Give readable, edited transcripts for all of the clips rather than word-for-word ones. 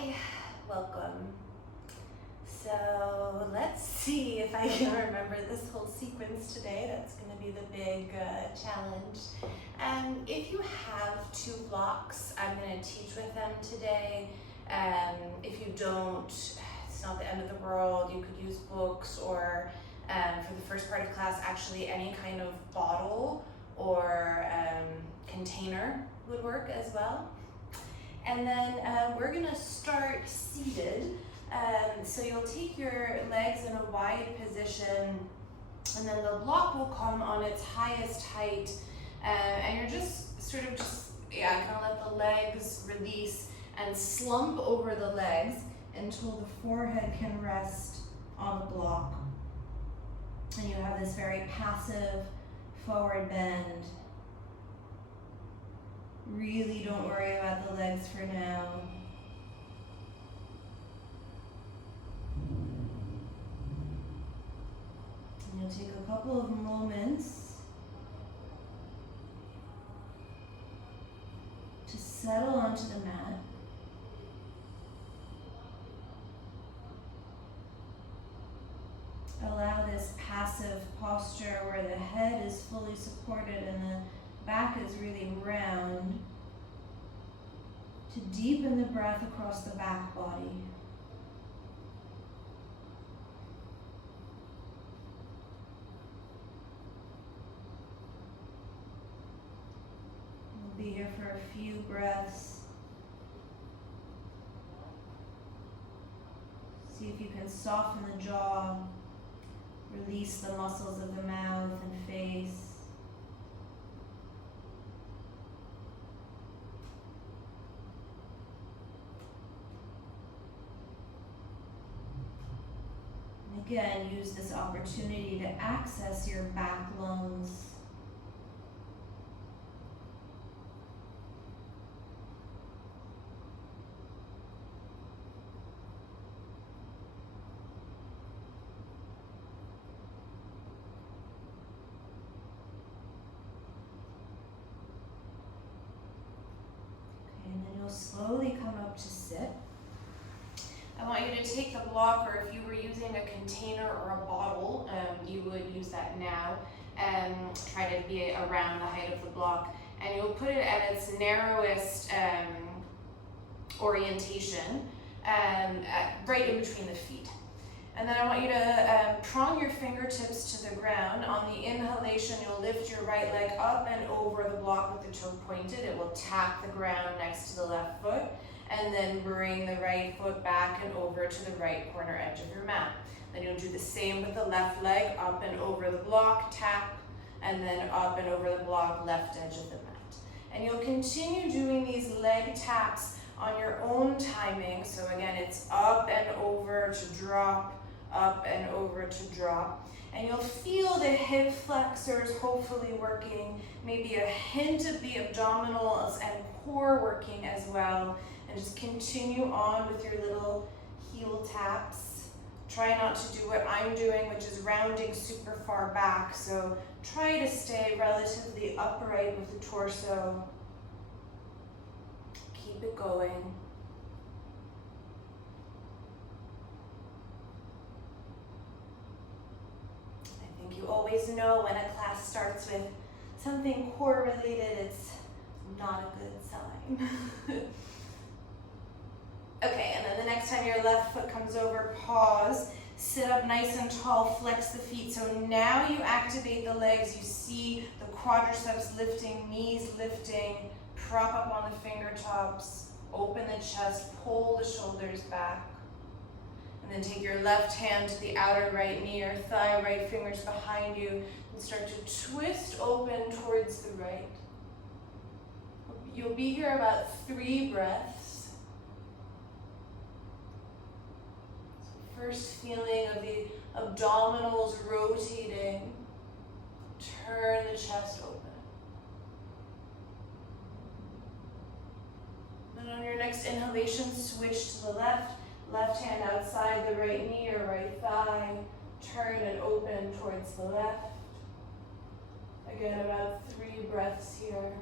Hi, welcome. So let's see if I can remember this whole sequence today. That's going to be the big challenge. If you have 2 blocks, I'm going to teach with them today. If you don't, it's not the end of the world. You could use books or for the first part of class, actually any kind of bottle or container would work as well. And then we're gonna start seated. So you'll take your legs in a wide position, and then the block will come on its highest height. And you're just kind of let the legs release and slump over the legs until the forehead can rest on the block. And you have this very passive forward bend. Really don't worry about the legs for now. And you'll take a couple of moments to settle onto the mat. Allow this passive posture where the head is fully supported and the back is really round to deepen the breath across the back body. We'll be here for a few breaths. See if you can soften the jaw, release the muscles of the mouth and face. Again, use this opportunity to access your back lungs. Okay, and then you'll slowly come up to sit. I want you to take the block, or if you were using a container or a bottle, you would use that now, and try to be around the height of the block. And you'll put it at its narrowest orientation, right in between the feet. And then I want you to prong your fingertips to the ground. On the inhalation, you'll lift your right leg up and over the block with the toe pointed. It will tap the ground next to the left foot. And then bring the right foot back and over to the right corner edge of your mat. Then you'll do the same with the left leg, up and over the block, tap, and then up and over the block, left edge of the mat. And you'll continue doing these leg taps on your own timing. So again, it's up and over to drop, up and over to drop. And you'll feel the hip flexors hopefully working, maybe a hint of the abdominals and core working as well. And just continue on with your little heel taps. Try not to do what I'm doing, which is rounding super far back. So try to stay relatively upright with the torso. Keep it going. I think you always know when a class starts with something core related, it's not a good sign. Okay, and then the next time your left foot comes over, pause, sit up nice and tall, flex the feet. So now you activate the legs. You see the quadriceps lifting, knees lifting, prop up on the fingertips, open the chest, pull the shoulders back. And then take your left hand to the outer right knee or thigh, right fingers behind you, and start to twist open towards the right. You'll be here about 3 breaths. First feeling of the abdominals rotating, turn the chest open. Then on your next inhalation, switch to the left hand outside the right knee or right thigh, turn and open towards the left. Again, about 3 breaths here.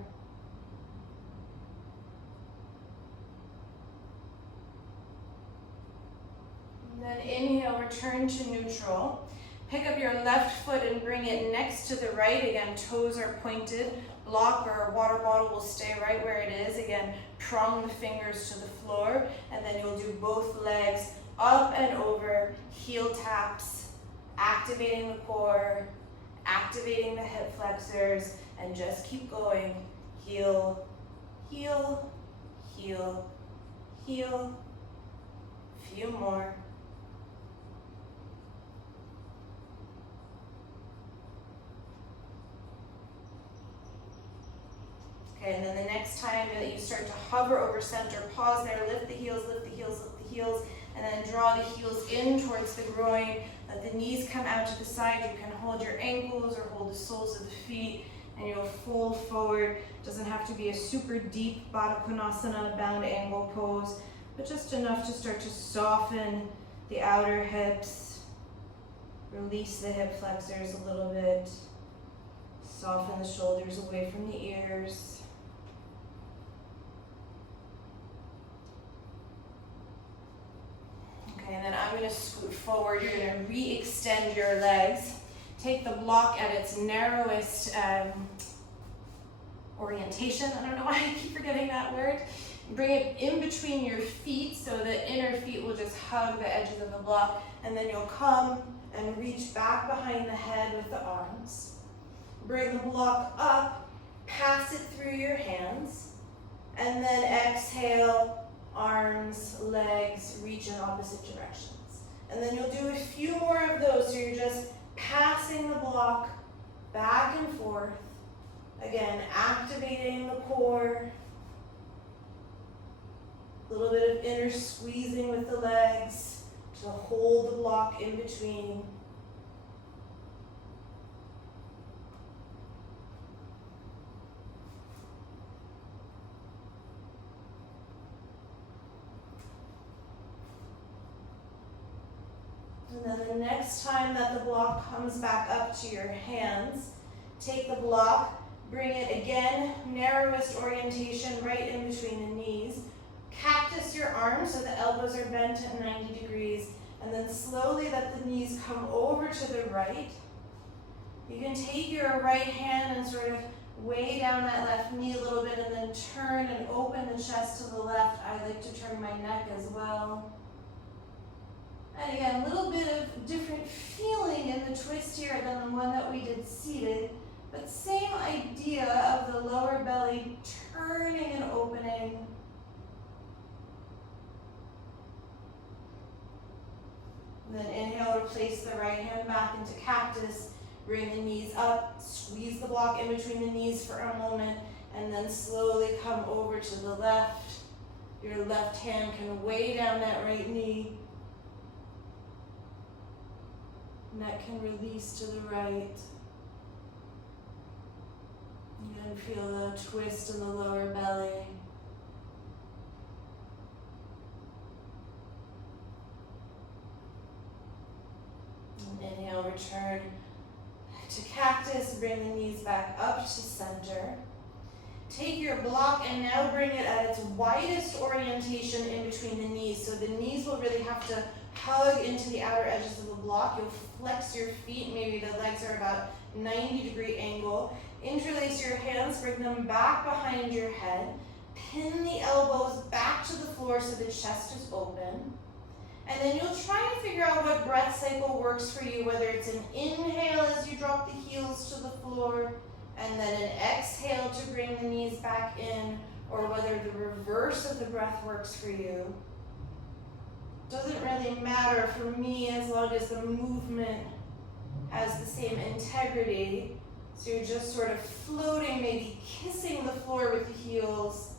return to neutral. Pick up your left foot and bring it next to the right. Again, toes are pointed. Block or water bottle will stay right where it is. Again, prong the fingers to the floor, and then you'll do both legs up and over, heel taps, activating the core, activating the hip flexors, and just keep going. Heel, heel, heel, heel. Few more. Okay, and then the next time that you start to hover over center, pause there, lift the heels, lift the heels, lift the heels, and then draw the heels in towards the groin. Let the knees come out to the side. You can hold your ankles or hold the soles of the feet, and you'll fold forward. Doesn't have to be a super deep Baddha Konasana bound angle pose, but just enough to start to soften the outer hips. Release the hip flexors a little bit. Soften the shoulders away from the ears. Okay, and then I'm going to scoot forward. You're going to re-extend your legs. Take the block at its narrowest orientation. I don't know why I keep forgetting that word. Bring it in between your feet so the inner feet will just hug the edges of the block, and then you'll come and reach back behind the head with the arms. Bring the block up, pass it through your hands, and then exhale, arms, legs, reach in opposite directions. And then you'll do a few more of those, so you're just passing the block back and forth. Again, activating the core. A little bit of inner squeezing with the legs to hold the block in between. And then the next time that the block comes back up to your hands, take the block, bring it again, narrowest orientation right in between the knees. Cactus your arms so the elbows are bent at 90 degrees, and then slowly let the knees come over to the right. You can take your right hand and sort of weigh down that left knee a little bit, and then turn and open the chest to the left. I like to turn my neck as well. And again, a little bit of different feeling in the twist here than the one that we did seated, but same idea of the lower belly turning and opening. And then inhale, replace the right hand back into cactus, bring the knees up, squeeze the block in between the knees for a moment, and then slowly come over to the left. Your left hand can weigh down that right knee. Neck can release to the right. Again, feel the twist in the lower belly. Inhale, return to cactus, bring the knees back up to center. Take your block and now bring it at its widest orientation in between the knees. So the knees will really have to hug into the outer edges of the block. You'll flex your feet, maybe the legs are about 90-degree angle. Interlace your hands, bring them back behind your head. Pin the elbows back to the floor so the chest is open. And then you'll try and figure out what breath cycle works for you, whether it's an inhale as you drop the heels to the floor, and then an exhale to bring the knees back in, or whether the reverse of the breath works for you. Doesn't really matter for me as long as the movement has the same integrity. So you're just sort of floating, maybe kissing the floor with the heels,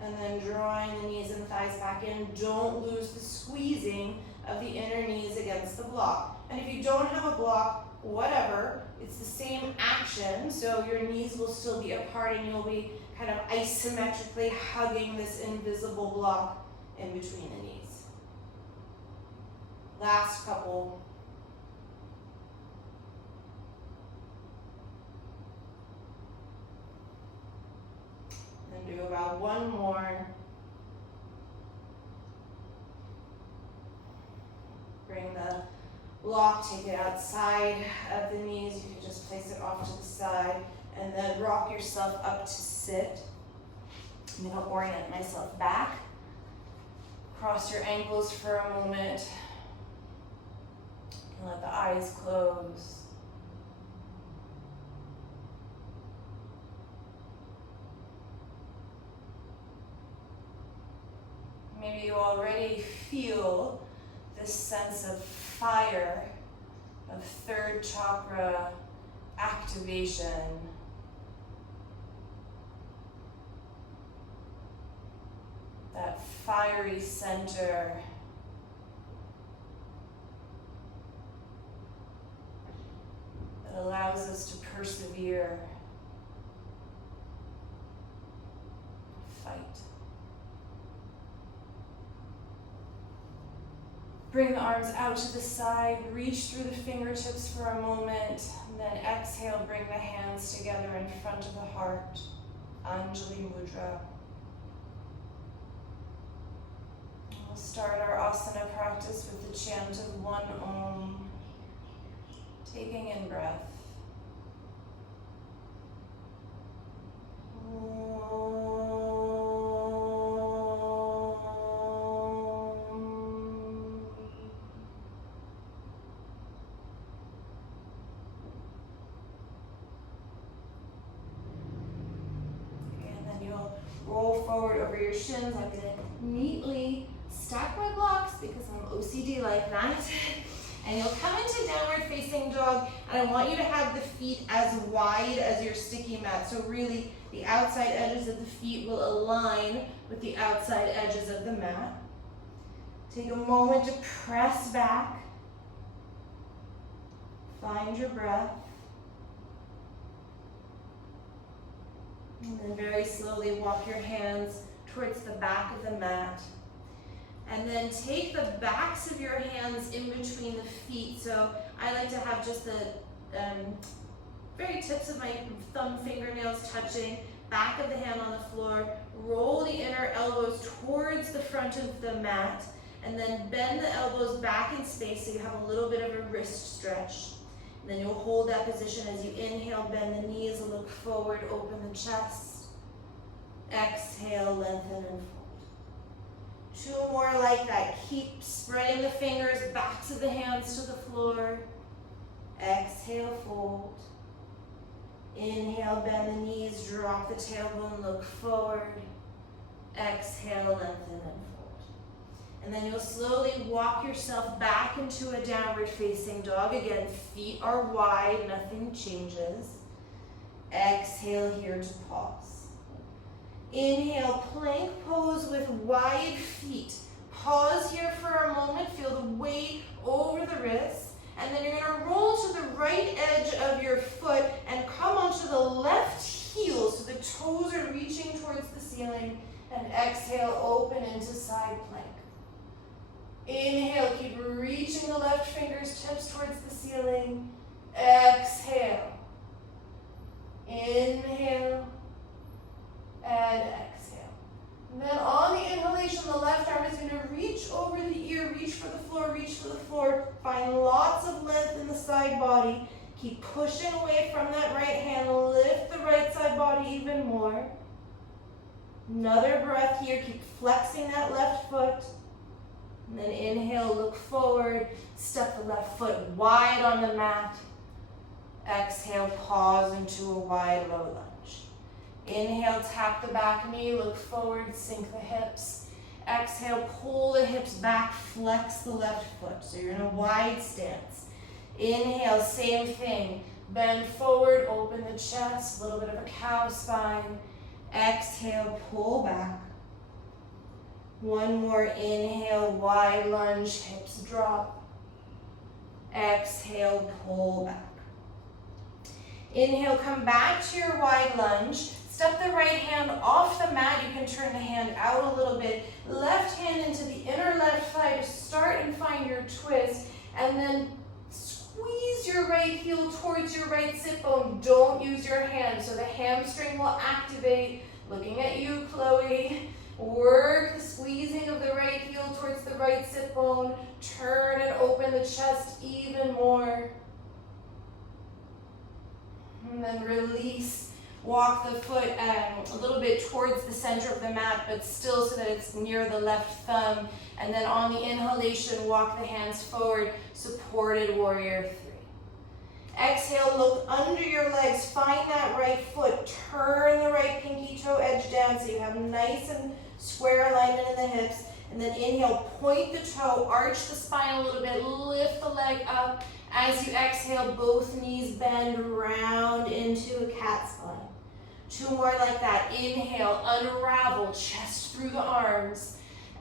and then drawing the knees and thighs back in. Don't lose the squeezing of the inner knees against the block. And if you don't have a block, whatever, it's the same action, so your knees will still be apart and you'll be kind of isometrically hugging this invisible block in between the knees. Last couple. And do about one more. Bring the block, take it outside of the knees. You can just place it off to the side and then rock yourself up to sit. I'm going to orient myself back. Cross your ankles for a moment. And let the eyes close. Maybe you already feel this sense of fire, of third chakra activation. That fiery center. That allows us to persevere, fight. Bring the arms out to the side, reach through the fingertips for a moment, and then exhale, bring the hands together in front of the heart, Anjali Mudra. We'll start our asana practice with the chant of one Om, taking in breath. Roll forward over your shins. I'm going to neatly stack my blocks because I'm OCD like that. And you'll come into downward facing dog, and I want you to have the feet as wide as your sticky mat. So really, the outside edges of the feet will align with the outside edges of the mat. Take a moment to press back. Find your breath. And then very slowly walk your hands towards the back of the mat. And then take the backs of your hands in between the feet. So I like to have just the very tips of my thumb fingernails touching, back of the hand on the floor. Roll the inner elbows towards the front of the mat. And then bend the elbows back in space so you have a little bit of a wrist stretch. And then you'll hold that position as you inhale, bend the knees, look forward, open the chest. Exhale, lengthen and fold. 2 more like that. Keep spreading the fingers, backs of the hands to the floor. Exhale, fold. Inhale, bend the knees, drop the tailbone, look forward. Exhale, lengthen and fold. And then you'll slowly walk yourself back into a downward facing dog. Again, feet are wide, nothing changes. Exhale here to pause. Inhale, plank pose with wide feet. Pause here for a moment, feel the weight over the wrists. And then you're gonna roll to the right edge of your foot and come onto the left heel so the toes are reaching towards the ceiling. And exhale, open into side plank. Inhale, keep reaching the left fingertips towards the ceiling. Exhale. Inhale and exhale. And then on the inhalation, the left arm is going to reach over the ear, reach for the floor, reach for the floor. Find lots of length in the side body. Keep pushing away from that right hand. Lift the right side body even more. Another breath here. Keep flexing that left foot. And then inhale, look forward, step the left foot wide on the mat. Exhale, pause into a wide low lunge. Inhale, tap the back knee, look forward, sink the hips. Exhale, pull the hips back, flex the left foot. So you're in a wide stance. Inhale, same thing. Bend forward, open the chest, a little bit of a cow spine. Exhale, pull back. One more inhale, wide lunge, hips drop. Exhale, pull back. Inhale, come back to your wide lunge. Step the right hand off the mat. You can turn the hand out a little bit. Left hand into the inner left thigh to start and find your twist. And then squeeze your right heel towards your right sit bone. Don't use your hand, so the hamstring will activate. Looking at you, Chloe. Work the squeezing of the right heel towards the right sit bone. Turn and open the chest even even more. And then release. Walk the foot a little bit towards the center of the mat, but still so that it's near the left thumb. And then on the inhalation, walk the hands forward, supported warrior 3. Exhale, look under your legs, find that right foot, turn the right pinky toe edge down so you have nice and square alignment in the hips. And then inhale, point the toe, arch the spine a little bit, lift the leg up. As you exhale, both knees bend round into a cat spine. 2 more like that. Inhale, unravel, chest through the arms.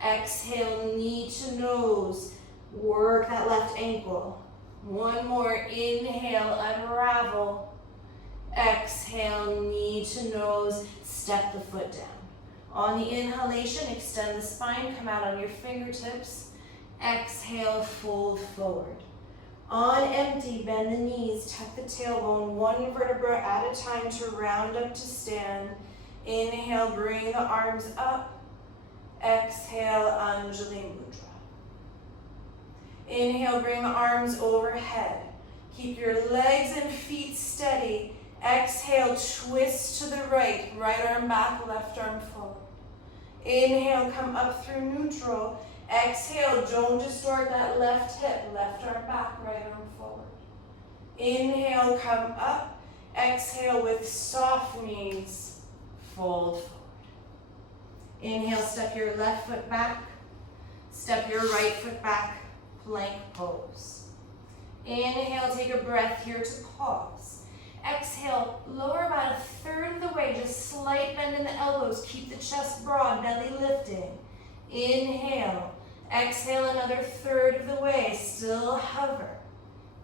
Exhale, knee to nose. Work that left ankle. 1 more. Inhale, unravel. Exhale, knee to nose. Step the foot down. On the inhalation, extend the spine, come out on your fingertips. Exhale, fold forward. On empty, bend the knees, tuck the tailbone, 1 vertebra at a time to round up to stand. Inhale, bring the arms up. Exhale, Anjali Mudra. Inhale, bring the arms overhead. Keep your legs and feet steady. Exhale, twist to the right. Right arm back, left arm forward. Inhale, come up through neutral. Exhale, don't distort that left hip. Left arm back, right arm forward. Inhale, come up. Exhale with soft knees. Fold forward. Inhale, step your left foot back. Step your right foot back. Plank pose. Inhale, take a breath here to pause. Exhale, lower about 1/3 of the way. Just slight bend in the elbows. Keep the chest broad, belly lifting. Inhale. Exhale another 1/3 of the way, still hover.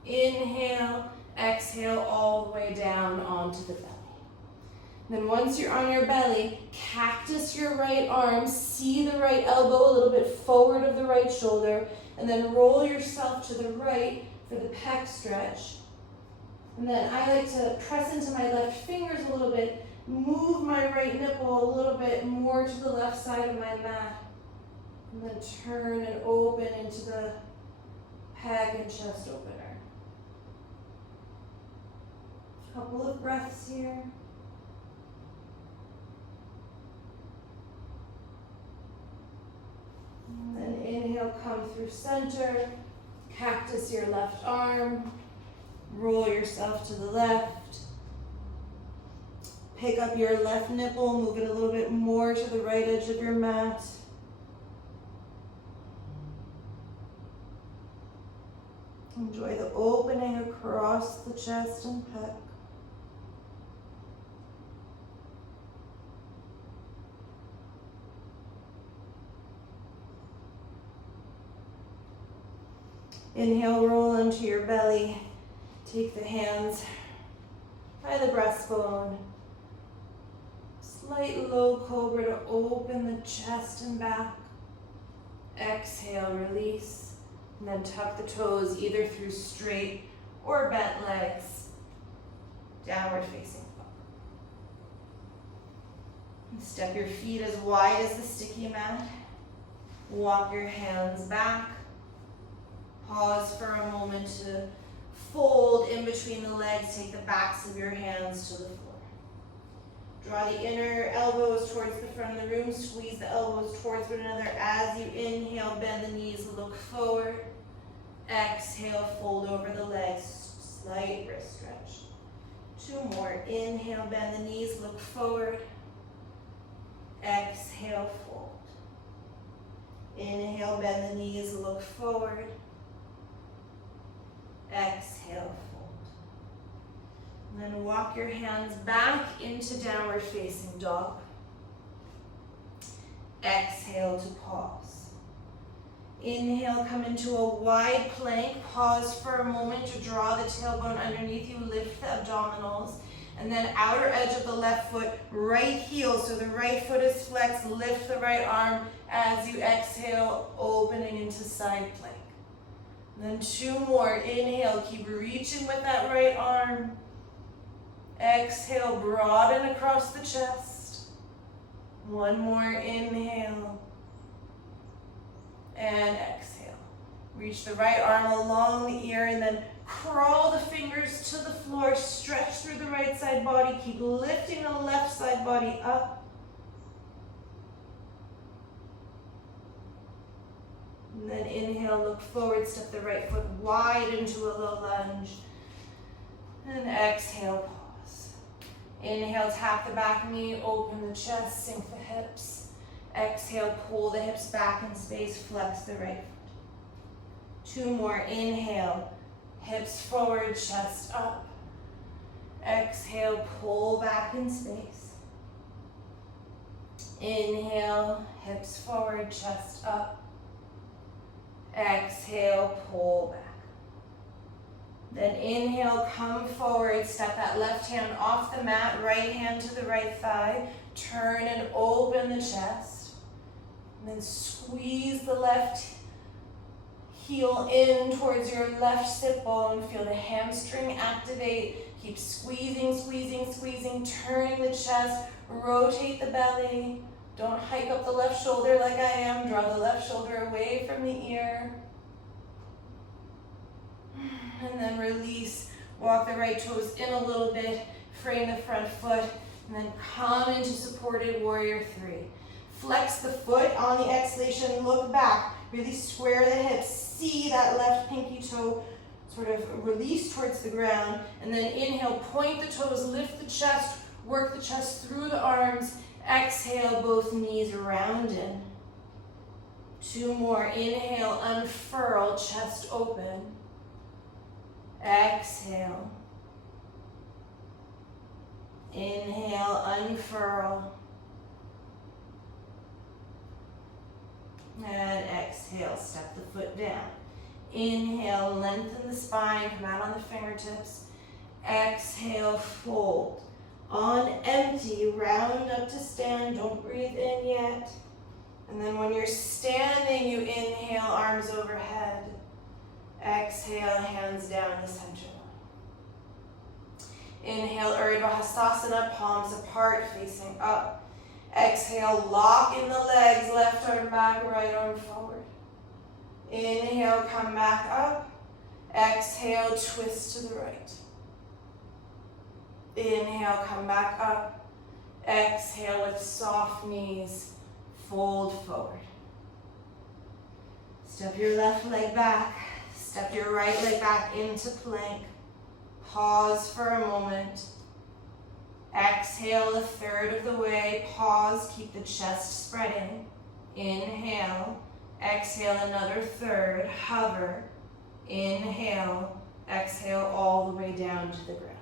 Inhale, exhale all the way down onto the belly. Then once you're on your belly, cactus your right arm, see the right elbow a little bit forward of the right shoulder, and then roll yourself to the right for the pec stretch. And then I like to press into my left fingers a little bit, move my right nipple a little bit more to the left side of my mat. And then turn and open into the pec and chest opener. A couple of breaths here. And then inhale, come through center. Cactus your left arm. Roll yourself to the left. Pick up your left nipple, move it a little bit more to the right edge of your mat. Enjoy the opening across the chest and pec. Inhale, roll onto your belly. Take the hands by the breastbone. Slight low cobra to open the chest and back. Exhale, release. And then tuck the toes either through straight or bent legs. Downward facing dog. Step your feet as wide as the sticky mat. Walk your hands back. Pause for a moment to fold in between the legs. Take the backs of your hands to the floor. Draw the inner elbows towards the front of the room. Squeeze the elbows towards one another. As you inhale, bend the knees, look forward. Exhale, fold over the legs. Slight wrist stretch. 2 more. Inhale, bend the knees, look forward. Exhale, fold. Inhale, bend the knees, look forward. Exhale, fold. And then walk your hands back into downward facing dog. Exhale to pause. Inhale, come into a wide plank. Pause for a moment to draw the tailbone underneath you. Lift the abdominals. And then outer edge of the left foot, right heel. So the right foot is flexed. Lift the right arm as you exhale, opening into side plank. And then 2 more. Inhale, keep reaching with that right arm. Exhale, broaden across the chest. 1 more. Inhale. And exhale. Reach the right arm along the ear and then crawl the fingers to the floor. Stretch through the right side body. Keep lifting the left side body up. And then inhale, look forward, step the right foot wide into a low lunge. And exhale, pause. Inhale, tap the back knee, open the chest, sink the hips. Exhale, pull the hips back in space, flex the right foot. 2 more, inhale, hips forward, chest up. Exhale, pull back in space. Inhale, hips forward, chest up. Exhale, pull back. Then inhale, come forward, step that left hand off the mat, right hand to the right thigh. Turn and open the chest. And then squeeze the left heel in towards your left sit bone. Feel the hamstring activate. Keep squeezing, squeezing, squeezing. Turn the chest, rotate the belly. Don't hike up the left shoulder like I am. Draw the left shoulder away from the ear. And then release. Walk the right toes in a little bit. Frame the front foot. And then come into supported warrior 3. Flex the foot on the exhalation. Look back. Really square the hips. See that left pinky toe sort of release towards the ground. And then inhale, point the toes, lift the chest, work the chest through the arms. Exhale, both knees round in. 2 more. Inhale, unfurl, chest open. Exhale. Inhale, unfurl. And exhale, step the foot down. Inhale, lengthen the spine, come out on the fingertips. Exhale, fold. On empty, round up to stand, don't breathe in yet. And then when you're standing, you inhale, arms overhead. Exhale, hands down in the center. Inhale, Urdhva Hastasana, palms apart, facing up. Exhale, lock in the legs, left arm back, right arm forward. Inhale, come back up. Exhale, twist to the right. Inhale, come back up. Exhale with soft knees, fold forward. Step your left leg back. Step your right leg back into plank. Pause for a moment. Exhale 1/3 of the way. Pause, keep the chest spreading. Inhale. Exhale another 1/3. Hover. Inhale. Exhale all the way down to the ground.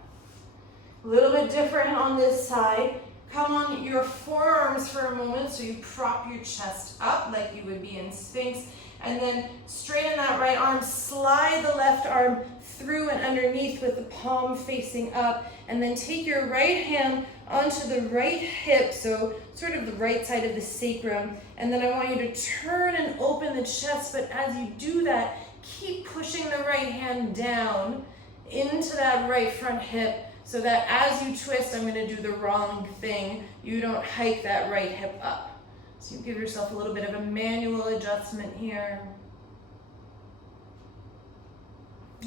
A little bit different on this side. Come on your forearms for a moment so you prop your chest up like you would be in Sphinx. And then straighten that right arm, slide the left arm through and underneath with the palm facing up. And then take your right hand onto the right hip, so sort of the right side of the sacrum. And then I want you to turn and open the chest, but as you do that, keep pushing the right hand down into that right front hip so that as you twist, I'm going to do the wrong thing. You don't hike that right hip up. So you give yourself a little bit of a manual adjustment here.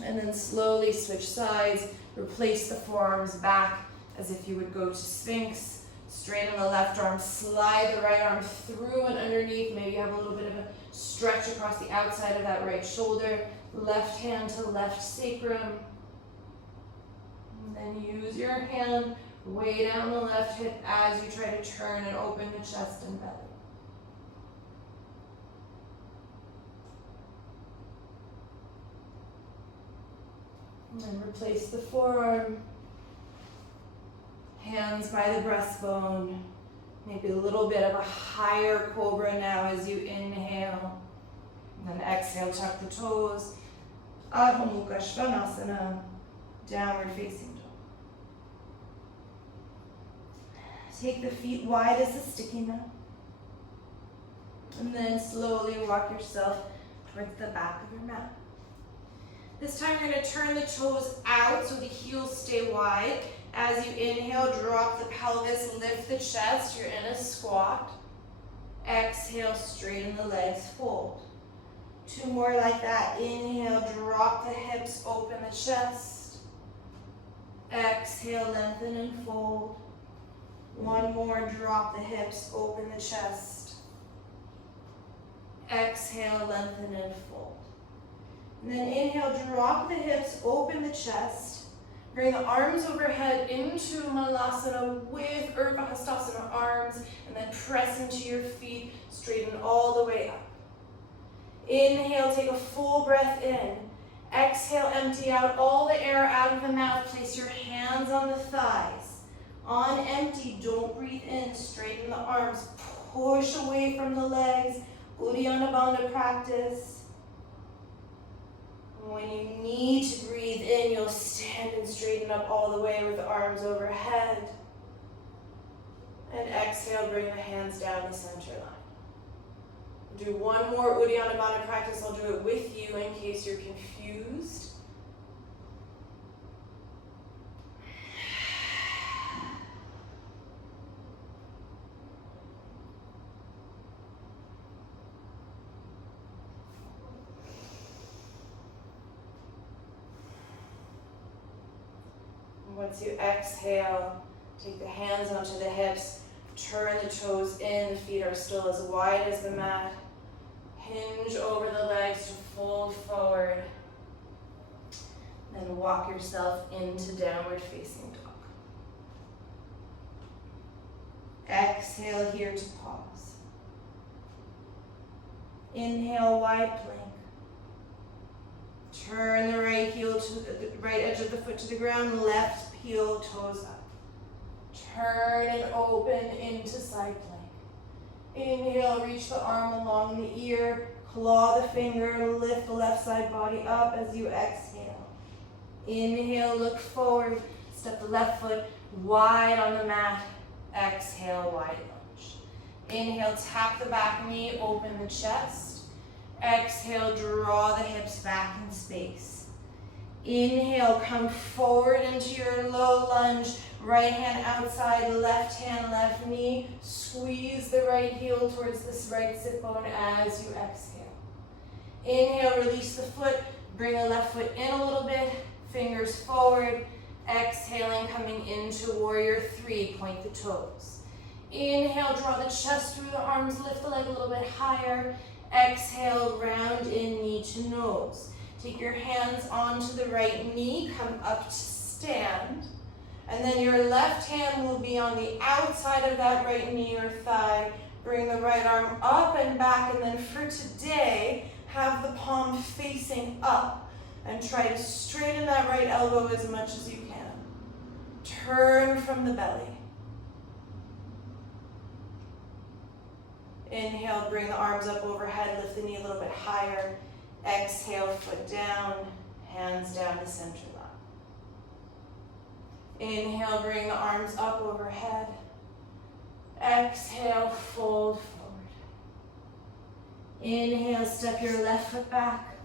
And then slowly switch sides. Replace the forearms back as if you would go to Sphinx. Straighten the left arm, slide the right arm through and underneath. Maybe you have a little bit of a stretch across the outside of that right shoulder. Left hand to left sacrum. And then use your hand way down the left hip as you try to turn and open the chest and belly. And then replace the forearm. Hands by the breastbone. Maybe a little bit of a higher cobra now as you inhale. And then exhale, tuck the toes. Adho Mukha Svanasana. Downward facing dog. Take the feet wide as a sticky note. And then slowly walk yourself towards the back of your mat. This time you're going to turn the toes out so the heels stay wide. As you inhale, drop the pelvis, lift the chest. You're in a squat. Exhale, straighten the legs, fold. 2 more like that. Inhale, drop the hips, open the chest. Exhale, lengthen and fold. 1 more, drop the hips, open the chest. Exhale, lengthen and fold. And then inhale, drop the hips, open the chest. Bring the arms overhead into Malasana with Urdhva Hastasana arms, and then press into your feet, straighten all the way up. Inhale, take a full breath in. Exhale, empty out all the air out of the mouth. Place your hands on the thighs. On empty, don't breathe in. Straighten the arms. Push away from the legs. Uddiyana Bandha practice. When you need to breathe in, you'll stand and straighten up all the way with the arms overhead. And exhale, bring the hands down the center line. Do 1 more Uddiyana Bandha practice. I'll do it with you in case you're confused. Once you exhale, take the hands onto the hips, turn the toes in, the feet are still as wide as the mat. Hinge over the legs to fold forward. Then walk yourself into downward facing dog. Exhale here to pause. Inhale, wide plank. Turn the right heel to the right edge of the foot to the ground, left heel, toes up. Turn and open into side plank. Inhale, reach the arm along the ear, claw the finger, lift the left side body up as you exhale. Inhale, look forward, step the left foot wide on the mat. Exhale, wide lunge. Inhale, tap the back knee, open the chest. Exhale, draw the hips back in space. Inhale, come forward into your low lunge. Right hand outside, left hand, left knee. Squeeze the right heel towards this right sit bone as you exhale. Inhale, release the foot. Bring the left foot in a little bit. Fingers forward. Exhaling, coming into warrior 3. Point the toes. Inhale, draw the chest through the arms. Lift the leg a little bit higher. Exhale, round in, knee to nose. Take your hands onto the right knee. Come up to stand. And then your left hand will be on the outside of that right knee or thigh. Bring the right arm up and back. And then for today, have the palm facing up. And try to straighten that right elbow as much as you can. Turn from the belly. Inhale, bring the arms up overhead. Lift the knee a little bit higher. Exhale, foot down. Hands down the center line. Inhale, bring the arms up overhead. Exhale, fold forward. Inhale, step your left foot back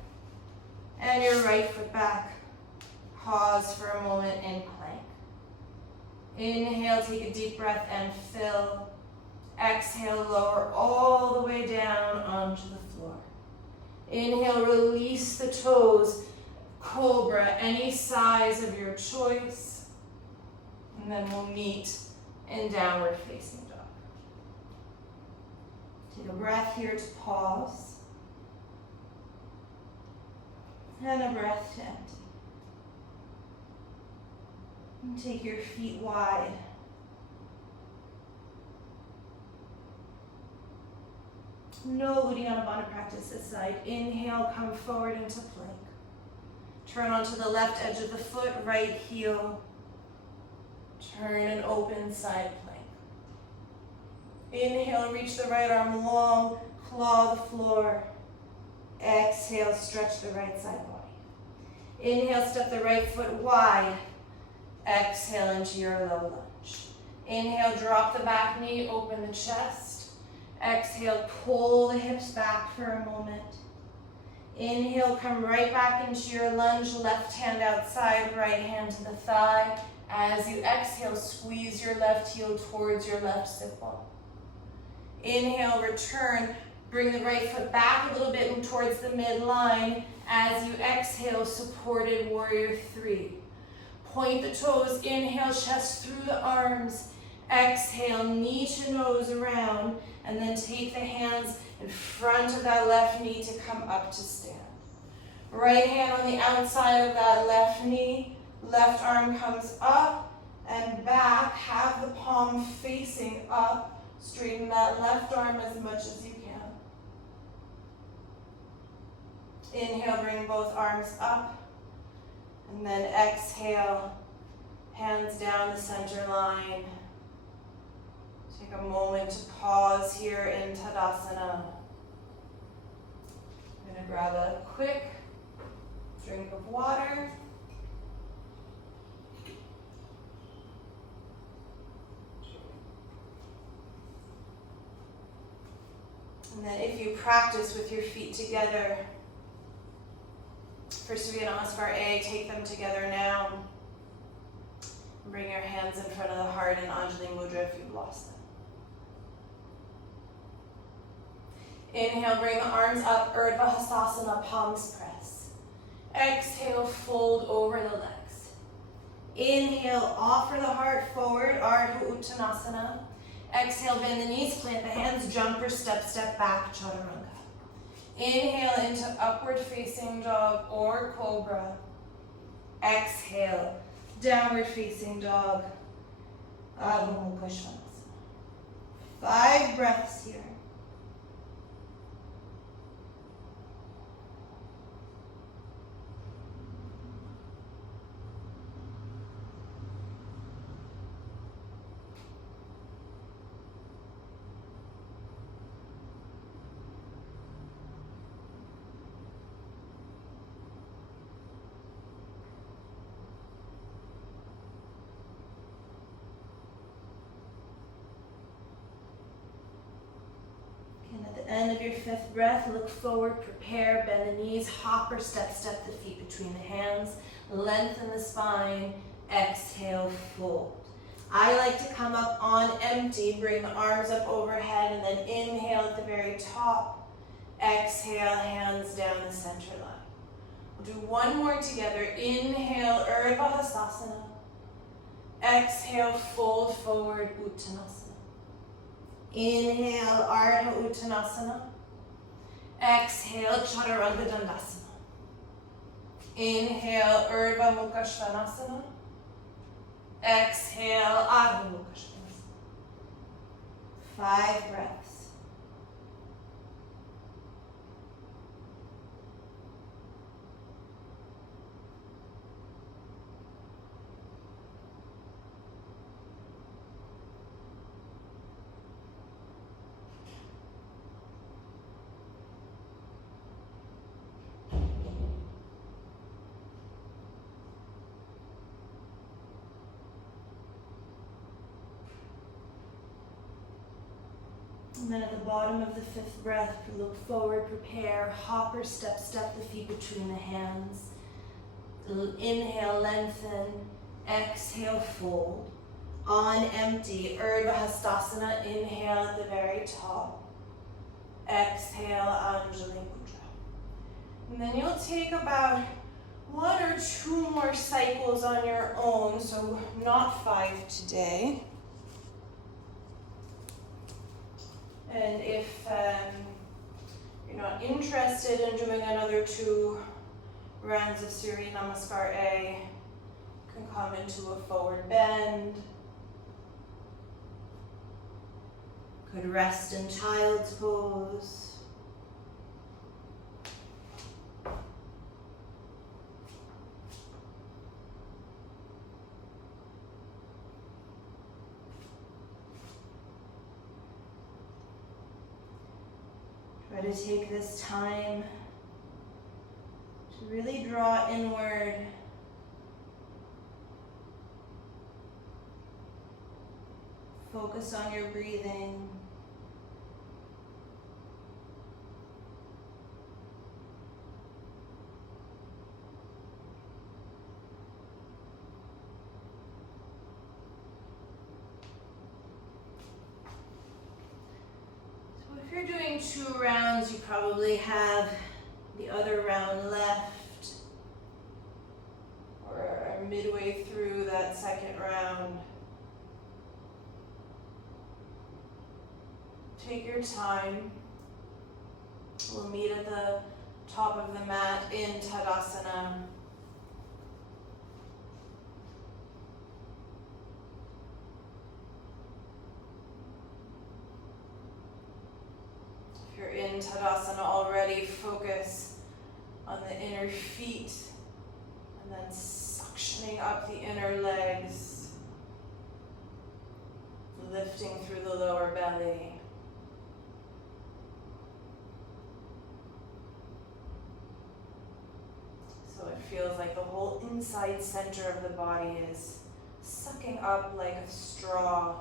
and your right foot back. Pause for a moment in plank. Inhale, take a deep breath and fill. Exhale, lower all the way down onto the floor. Inhale, release the toes. Cobra, any size of your choice. And then we'll meet in downward facing dog. Take a breath here to pause. And a breath to empty. And take your feet wide. No Uddiyana Bandha practice this side. Inhale, come forward into plank. Turn onto the left edge of the foot, right heel. Turn and open side plank. Inhale, reach the right arm long, claw the floor. Exhale, stretch the right side body. Inhale, step the right foot wide. Exhale into your low lunge. Inhale, drop the back knee, open the chest. Exhale, pull the hips back for a moment. Inhale, come right back into your lunge, left hand outside, right hand to the thigh. As you exhale, squeeze your left heel towards your left sit bone. Inhale, return, Bring the right foot back a little bit towards the midline as you exhale, supported warrior 3. Point the toes, inhale, chest through the arms. Exhale, knee to nose around, and then take the hands in front of that left knee to come up to stand. Right hand on the outside of that left knee, left arm comes up and back. Have the palm facing up. Straighten that left arm as much as you can. Inhale, bring both arms up. And then exhale, hands down the center line. Take a moment to pause here in Tadasana. I'm going to grab a quick drink of water. And then if you practice with your feet together, for Surya Namaskar A, take them together now. Bring your hands in front of the heart in Anjali Mudra if you've lost them. Inhale, bring the arms up, Urdhva Hastasana, palms press. Exhale, fold over the legs. Inhale, offer the heart forward, Ardha Uttanasana. Exhale, bend the knees, plant the hands, jump or step, step back, Chaturanga. Inhale into upward facing dog or cobra. Exhale, downward facing dog, Adho Mukha Svanasana. 5 breaths here. End of your 5th breath, look forward, prepare, bend the knees, hop or step, step the feet between the hands, lengthen the spine, exhale, fold. I like to come up on empty, bring the arms up overhead, and then inhale at the very top, exhale, hands down the center line. We'll do one more together. Inhale, Urdhva Hastasana. Exhale, fold forward, Uttanasana. Inhale, Ardha Uttanasana. Exhale, Chaturanga Dandasana. Inhale, Urdhva Mukha Svanasana. Exhale, Adho Mukha Svanasana. 5 breaths. And then at the bottom of the 5th breath, look forward, prepare, hop or step, step the feet between the hands. Inhale, lengthen, exhale, fold. On empty, Urdhva Hastasana, inhale at the very top. Exhale, Anjali Mudra. And then you'll take about 1 or 2 more cycles on your own, so not 5 today. And if you're not interested in doing another 2 rounds of Surya Namaskar A, you can come into a forward bend. Could rest in child's pose. Try to take this time to really draw inward. Focus on your breathing. you're doing 2 rounds, you probably have the other round left, or are midway through that second round. Take your time. We'll meet at the top of the mat in Tadasana. If you're in Tadasana already, focus on the inner feet and then suctioning up the inner legs, lifting through the lower belly. So it feels like the whole inside center of the body is sucking up like a straw.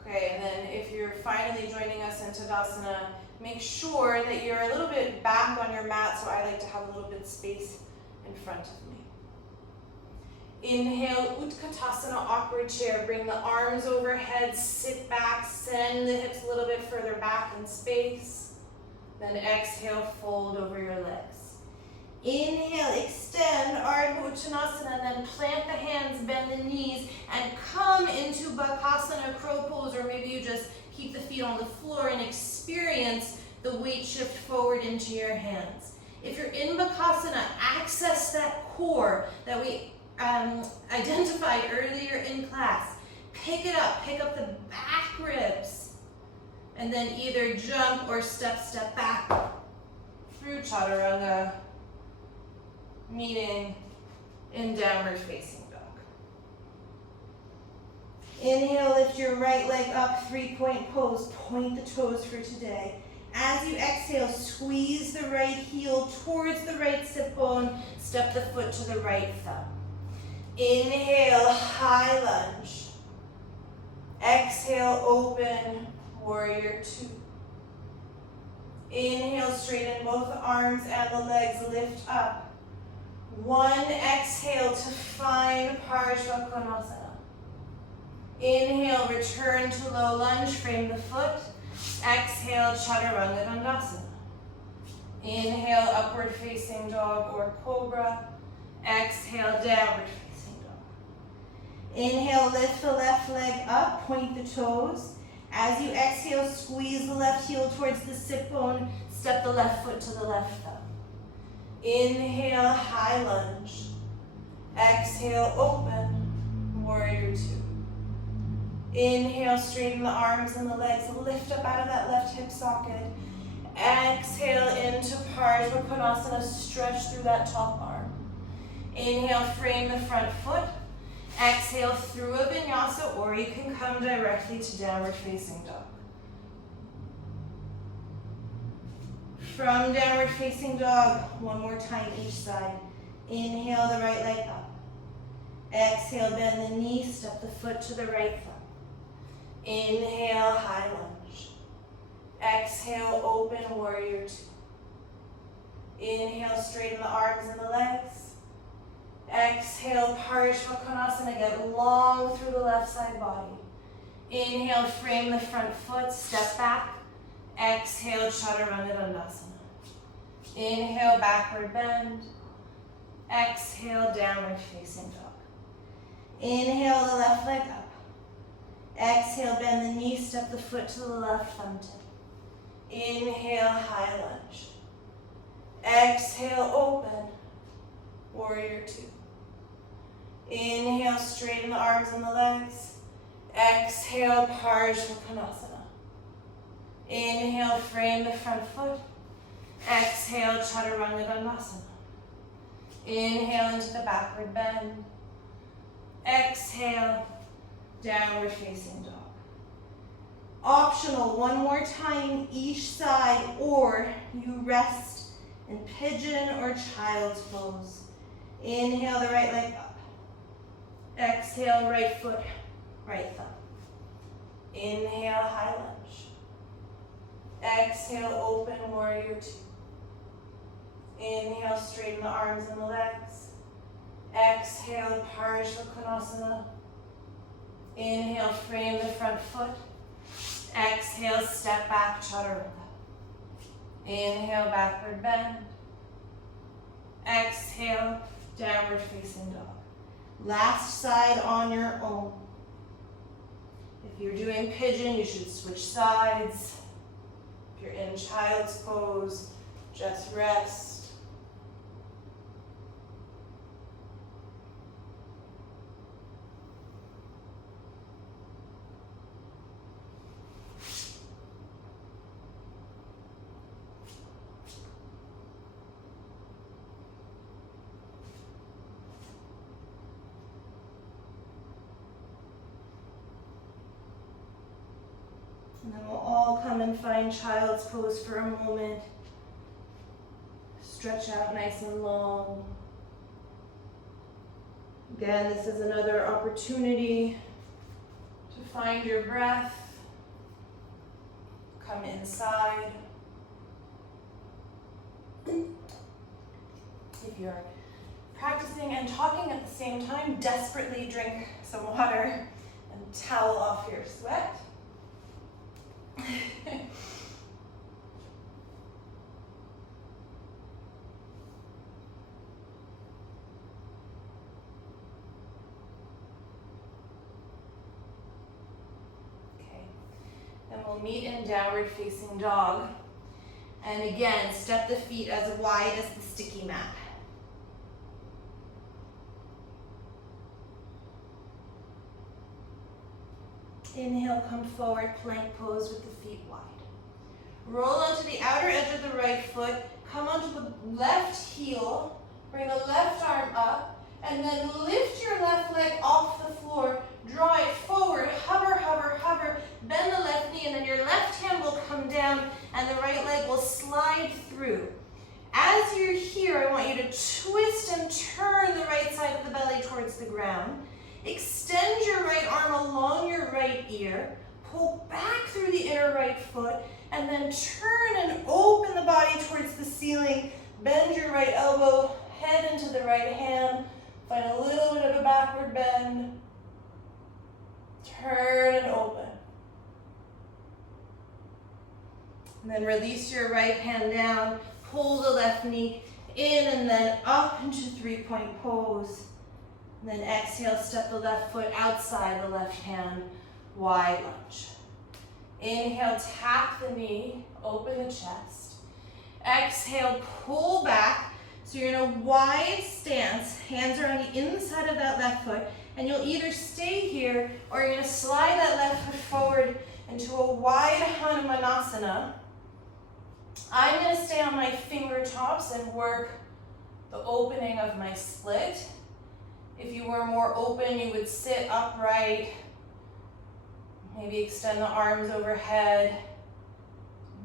Okay, and then if you're finally joining us in Tadasana, make sure that you're a little bit back on your mat, so I like to have a little bit of space in front of me. Inhale, Utkatasana, awkward chair. Bring the arms overhead, sit back, send the hips a little bit further back in space. Then exhale, fold over your legs. Inhale, extend, Ardha Uttanasana, then plant the hands, bend the knees, and come into Bakasana, crow pose, or maybe you just keep the feet on the floor and experience the weight shift forward into your hands. If you're in Bakasana, access that core that we identified earlier in class. Pick it up, pick up the back ribs, and then either jump or step back through Chaturanga, meeting in downward facing dog. Inhale, lift your right leg up, 3-point pose, point the toes for today. As you exhale, squeeze the right heel towards the right sit bone, step the foot to the right thumb. Inhale, high lunge. Exhale, open, warrior 2. Inhale, straighten both the arms and the legs, lift up. 1, exhale to find Parsvakonasana. Inhale, return to low lunge, frame the foot. Exhale, Chaturanga Dandasana. Inhale, upward facing dog or cobra. Exhale, downward facing dog. Inhale, lift the left leg up, point the toes. As you exhale, squeeze the left heel towards the sit bone, step the left foot to the left thumb. Inhale, high lunge. Exhale, open, warrior 2. Inhale, straighten the arms and the legs, lift up out of that left hip socket. Exhale into Parsvakonasana, stretch through that top arm. Inhale, frame the front foot. Exhale through a vinyasa, or you can come directly to downward facing dog. From downward facing dog, one more time each side. Inhale, the right leg up. Exhale, bend the knee, step the foot to the right thumb. Inhale, high lunge. Exhale, open, warrior 2. Inhale, straighten the arms and the legs. Exhale, Parsvakonasana, get long through the left side body. Inhale, frame the front foot, step back. Exhale, Chaturanga Dandasana. Inhale, backward bend. Exhale, downward facing dog. Inhale, the left leg up. Exhale, bend the knee, step the foot to the left thumb tip. Inhale, high lunge. Exhale, open, warrior 2. Inhale, straighten the arms and the legs. Exhale, Parsvakonasana. Inhale, frame the front foot. Exhale, Chaturanga Dandasana. Inhale into the backward bend. Exhale, downward facing dog. Optional, one more time each side, or you rest in pigeon or child's pose. Inhale, the right leg up. Exhale, right foot, right thumb. Inhale, high lunge. Exhale, open, warrior 2. Inhale, straighten the arms and the legs. Exhale, Parsvakonasana. Inhale, frame the front foot. Exhale, step back, chaturanga. Inhale, backward bend. Exhale, downward facing dog. Last side on your own. If you're doing pigeon, you should switch sides. If you're in child's pose, just rest. And then we'll all come and find child's pose for a moment. Stretch out nice and long. Again, this is another opportunity to find your breath. Come inside. If you're practicing and talking at the same time, desperately drink some water and towel off your sweat. Then we'll meet in downward facing dog. And again, step the feet as wide as the sticky mat. Inhale, come forward, plank pose with the feet wide. Roll onto the outer edge of the right foot, come onto the left heel, bring the left arm up, and then lift your left leg off the floor, draw it forward, hover, hover, hover, bend the left knee, and then your left hand will come down and the right leg will slide through. As you're here, I want you to twist and turn the right side of the belly towards the ground. Extend your right arm along your right ear, pull back through the inner right foot, and then turn and open the body towards the ceiling. Bend your right elbow, head into the right hand, find a little bit of a backward bend. Turn and open. And then release your right hand down, pull the left knee in and then up into three-point pose. And then exhale, step the left foot outside the left hand, wide lunge. Inhale, tap the knee, open the chest. Exhale, pull back. So you're in a wide stance, hands are on the inside of that left foot, and you'll either stay here or you're gonna slide that left foot forward into a wide Hanumanasana. I'm gonna stay on my fingertips and work the opening of my split. If you were more open, you would sit upright, maybe extend the arms overhead.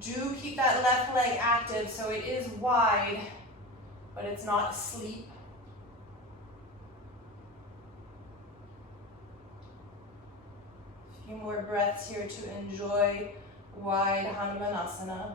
Do keep that left leg active so it is wide, but it's not asleep. A few more breaths here to enjoy wide Hanumanasana.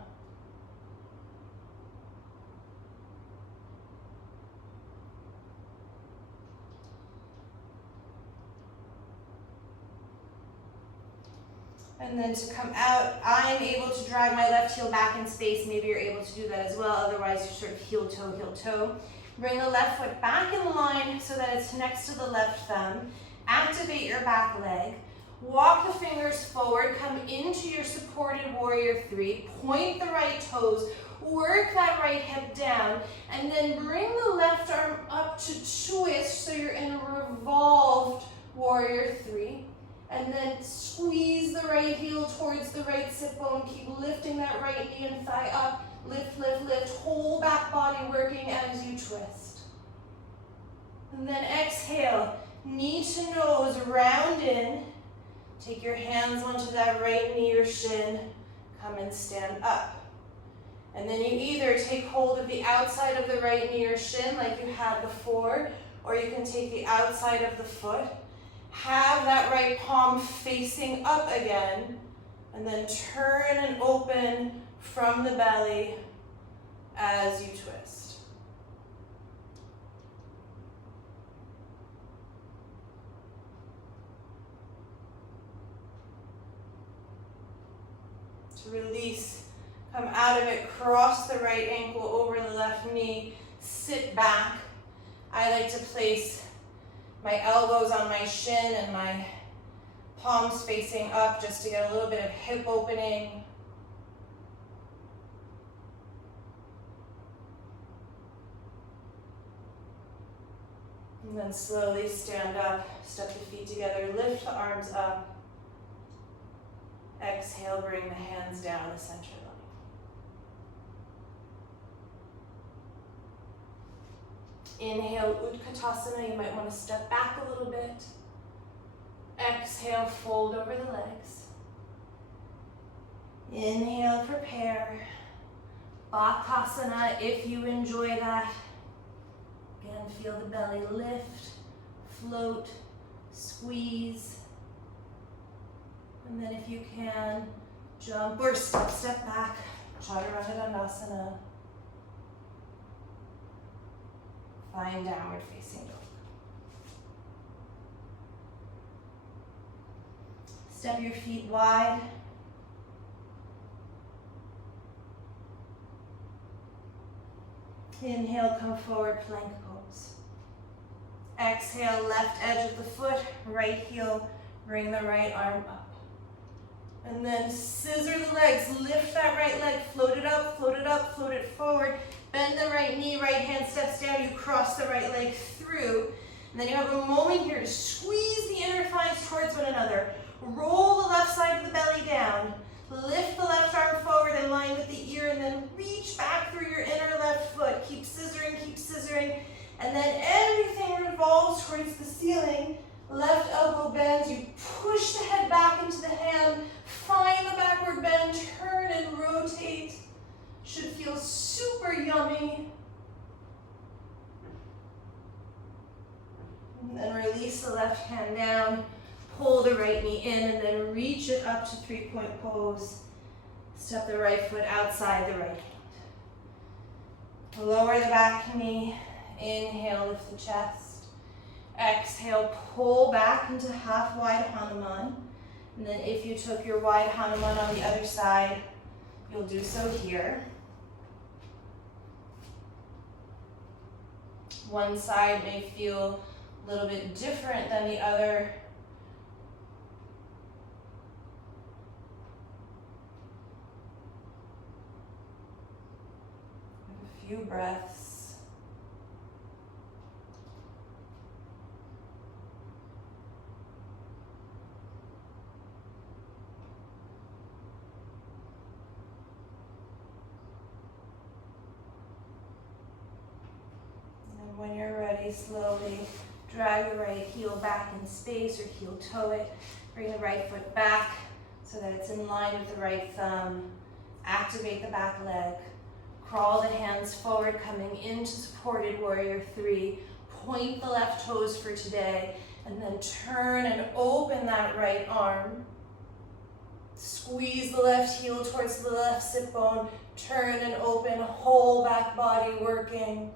And then to come out, I'm able to drive my left heel back in space. Maybe you're able to do that as well. Otherwise, you're sort of heel toe. Bring the left foot back in line so that it's next to the left thumb. Activate your back leg. Walk the fingers forward. Come into your supported warrior three. Point the right toes. Work that right hip down. And then bring the left arm up to twist so you're in a revolved warrior three. And then squeeze the right heel towards the right sit bone. Keep lifting that right knee and thigh up. Lift, lift, lift. Whole back body working as you twist. And then exhale. Knee to nose, round in. Take your hands onto that right knee or shin. Come and stand up. And then you either take hold of the outside of the right knee or shin like you had before, or you can take the outside of the foot. Have that right palm facing up again, and then turn and open from the belly as you twist. To release, come out of it, cross the right ankle over the left knee, sit back. I like to place my elbows on my shin and my palms facing up just to get a little bit of hip opening. And then slowly stand up, step the feet together, lift the arms up. Exhale, bring the hands down the center line. Inhale, Utkatasana. You might want to step back a little bit. Exhale, fold over the legs. Inhale, prepare. Bakasana, if you enjoy that. Again, feel the belly lift, float, squeeze. And then if you can, jump or step back, Chaturanga Dandasana. Find downward facing dog. Step your feet wide. Inhale, come forward, plank pose. Exhale, left edge of the foot, right heel, bring the right arm up. And then scissor the legs, lift that right leg, float it up, float it forward. Bend the right knee, right hand steps down, you cross the right leg through. And then you have a moment here to squeeze the inner thighs towards one another. Roll the left side of the belly down. Lift the left arm forward in line with the ear and then reach back through your inner left foot. Keep scissoring. And then everything revolves towards the ceiling. Left elbow bends, you push the head back into the hand, find the backward bend, turn and rotate. Should feel super yummy. And then release the left hand down, pull the right knee in, and then reach it up to three-point pose. Step the right foot outside the right hand. Lower the back knee, inhale, lift the chest. Exhale, pull back into half wide Hanuman. And then if you took your wide Hanuman on the other side, you'll do so here. One side may feel a little bit different than the other. A few breaths. When you're ready, slowly drag the right heel back in space or heel toe it. Bring the right foot back so that it's in line with the right thumb. Activate the back leg. Crawl the hands forward, coming into supported warrior 3. Point the left toes for today, and then turn and open that right arm. Squeeze the left heel towards the left sit bone. Turn and open, whole back body working.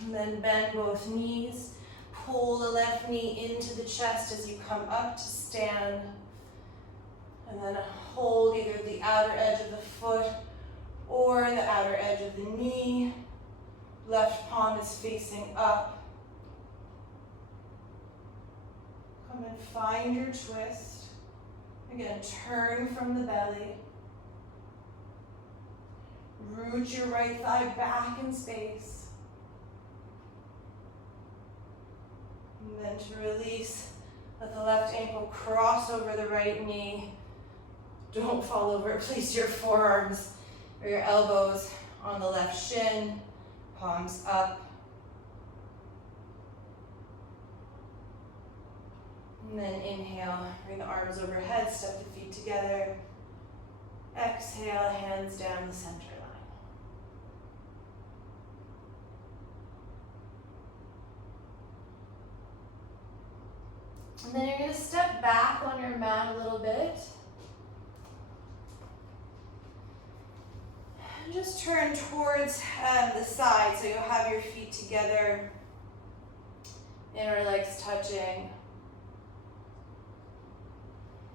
And then bend both knees. Pull the left knee into the chest as you come up to stand. And then hold either the outer edge of the foot or the outer edge of the knee. Left palm is facing up. Come and find your twist. Again, turn from the belly. Root your right thigh back in space. And then to release, let the left ankle cross over the right knee. Don't fall over. Place your forearms or your elbows on the left shin, palms up. And then inhale, bring the arms overhead, step the feet together. Exhale, hands down the center line. And then you're going to step back on your mat a little bit. And just turn towards the side so you'll have your feet together, inner legs touching.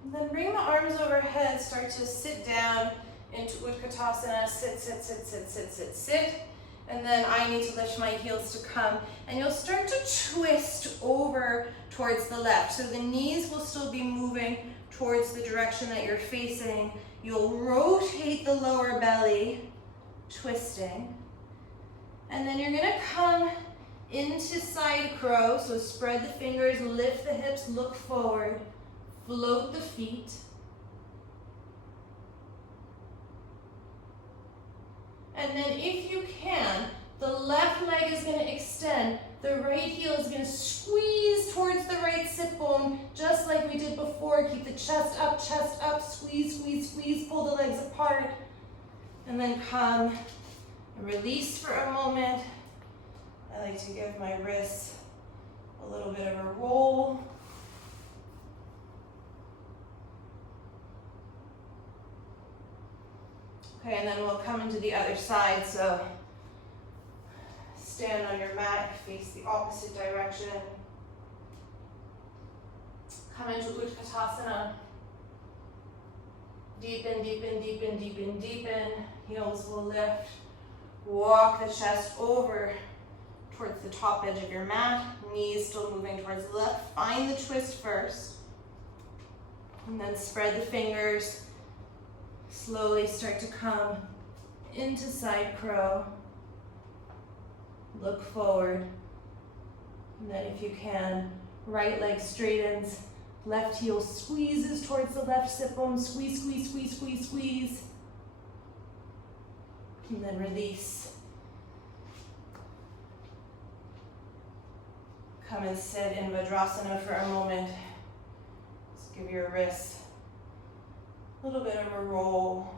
And then bring the arms overhead, start to sit down into Utkatasana, sit, sit, sit, sit, sit, sit, sit. And then I need to lift my heels to come. And you'll start to twist over towards the left. So the knees will still be moving towards the direction that you're facing. You'll rotate the lower belly, twisting. And then you're gonna come into side crow. So spread the fingers, lift the hips, look forward, float the feet. And then if you can, the left leg is going to extend. The right heel is going to squeeze towards the right sit bone, just like we did before. Keep the chest up, squeeze, squeeze, squeeze, pull the legs apart. And then come and release for a moment. I like to give my wrists a little bit of a roll. Okay, and then we'll come into the other side. So stand on your mat, face the opposite direction. Come into Utkatasana. Deepen, deepen, deepen, deepen, deepen. Heels will lift. Walk the chest over towards the top edge of your mat. Knees still moving towards the left. Find the twist first. And then spread the fingers. Slowly start to come into side crow. Look forward. And then if you can, right leg straightens, left heel squeezes towards the left sit bone. Squeeze, squeeze, squeeze, squeeze, squeeze. And then release. Come and sit in Vajrasana for a moment. Just give your wrists a little bit of a roll.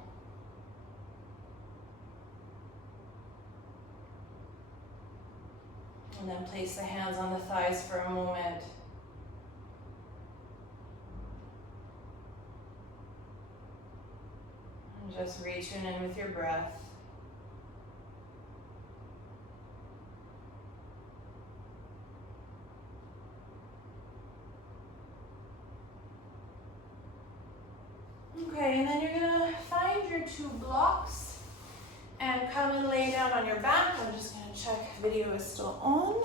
And then place the hands on the thighs for a moment. And just retune in with your breath. Okay, and then you're gonna find your two blocks and come and lay down on your back. I'm just gonna check video is still on.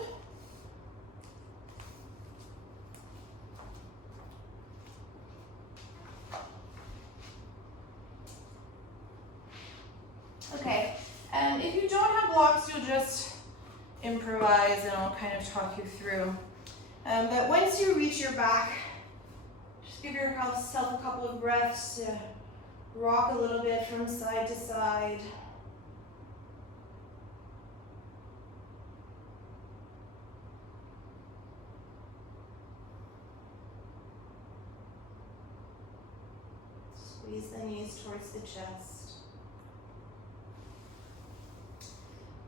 Okay, and if you don't have blocks, you'll just improvise and I'll kind of talk you through. But once you reach your back, give yourself a couple of breaths to rock a little bit from side to side. Squeeze the knees towards the chest.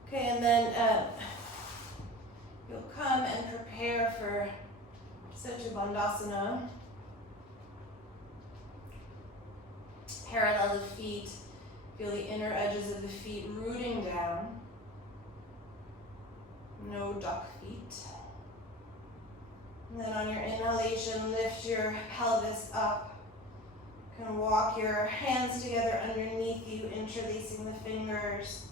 Okay, and then you'll come and prepare for Setu Bandhasana. Parallel the feet, feel the inner edges of the feet rooting down. No duck feet. And then on your inhalation, lift your pelvis up. You can walk your hands together underneath you, interlacing the fingers.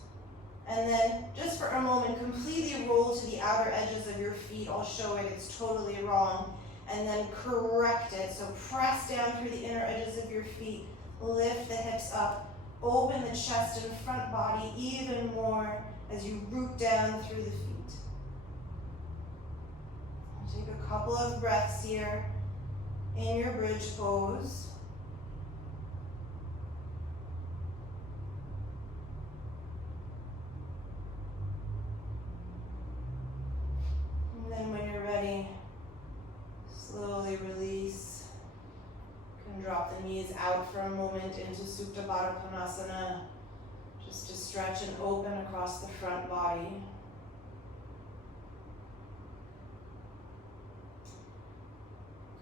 And then just for a moment, completely roll to the outer edges of your feet. I'll show it, it's totally wrong. And then correct it. So press down through the inner edges of your feet. Lift the hips up, open the chest and front body even more as you root down through the feet. Take a couple of breaths here in your bridge pose. And then when you're ready, slowly release. Drop the knees out for a moment into Supta Baddha Konasana, just to stretch and open across the front body.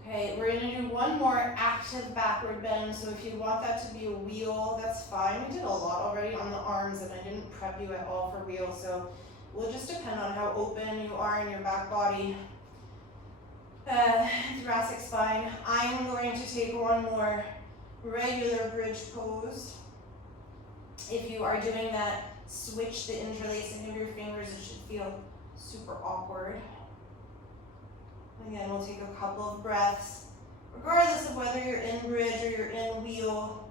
Okay, we're going to do one more active backward bend, so if you want that to be a wheel, that's fine. We did a lot already on the arms and I didn't prep you at all for wheel, so it will just depend on how open you are in your back body. thoracic spine. I'm going to take one more regular bridge pose. If you are doing that, switch the interlacing of your fingers. It should feel super awkward. Again, we'll take a couple of breaths. Regardless of whether you're in bridge or you're in wheel,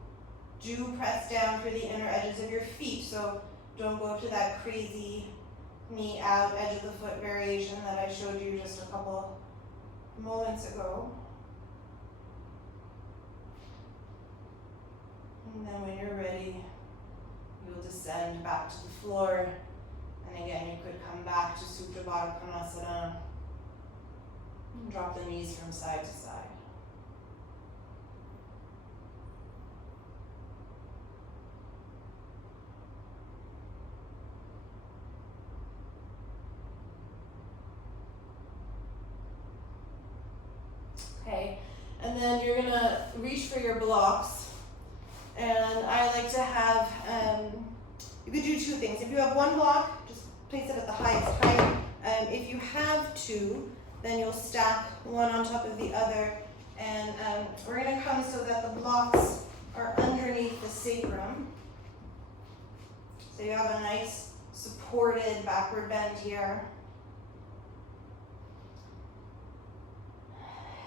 do press down through the inner edges of your feet. So don't go to that crazy knee out, edge of the foot variation that I showed you just a couple moments ago. And then when you're ready, you'll descend back to the floor. And again, you could come back to Supta Baddha Konasana and drop the knees from side to side. Okay, and then you're gonna reach for your blocks. And I like to have, you could do two things. If you have one block, just place it at the highest height. If you have two, then you'll stack one on top of the other. And we're gonna come so that the blocks are underneath the sacrum. So you have a nice supported backward bend here.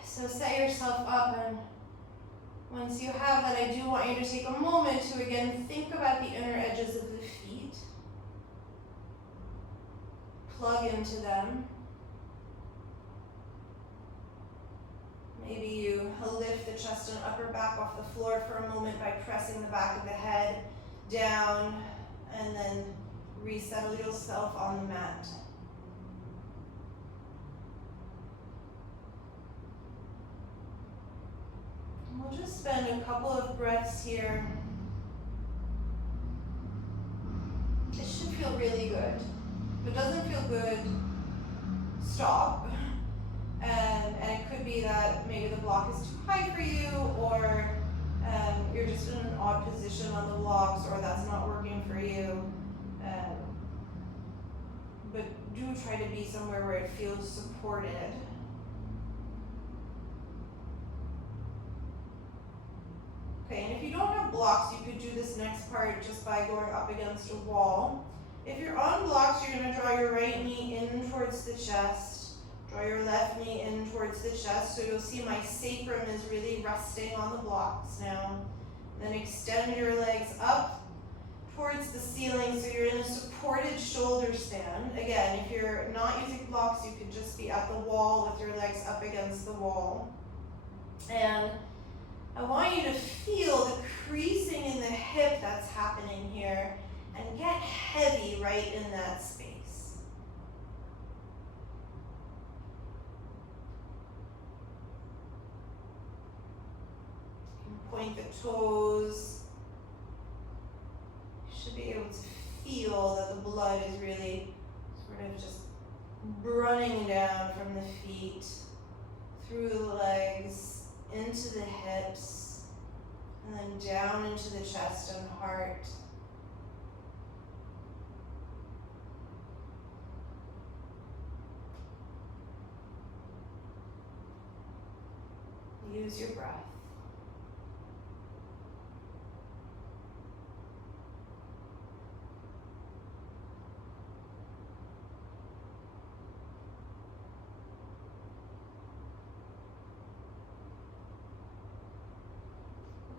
So set yourself up, and once you have that, I do want you to take a moment to again think about the inner edges of the feet. Plug into them. Maybe you lift the chest and upper back off the floor for a moment by pressing the back of the head down, and then resettle yourself on the mat. We'll just spend a couple of breaths here. It should feel really good. If it doesn't feel good, stop. And it could be that maybe the block is too high for you, or you're just in an odd position on the blocks, or that's not working for you. But do try to be somewhere where it feels supported. Okay, and if you don't have blocks, you could do this next part just by going up against a wall. If you're on blocks, you're going to draw your right knee in towards the chest. Draw your left knee in towards the chest. So you'll see my sacrum is really resting on the blocks now. Then extend your legs up towards the ceiling so you're in a supported shoulder stand. Again, if you're not using blocks, you could just be at the wall with your legs up against the wall. And I want you to feel the creasing in the hip that's happening here and get heavy right in that space. You can point the toes. You should be able to feel that the blood is really sort of just running down from the feet, through the legs, into the hips, and then down into the chest and heart. Use your breath.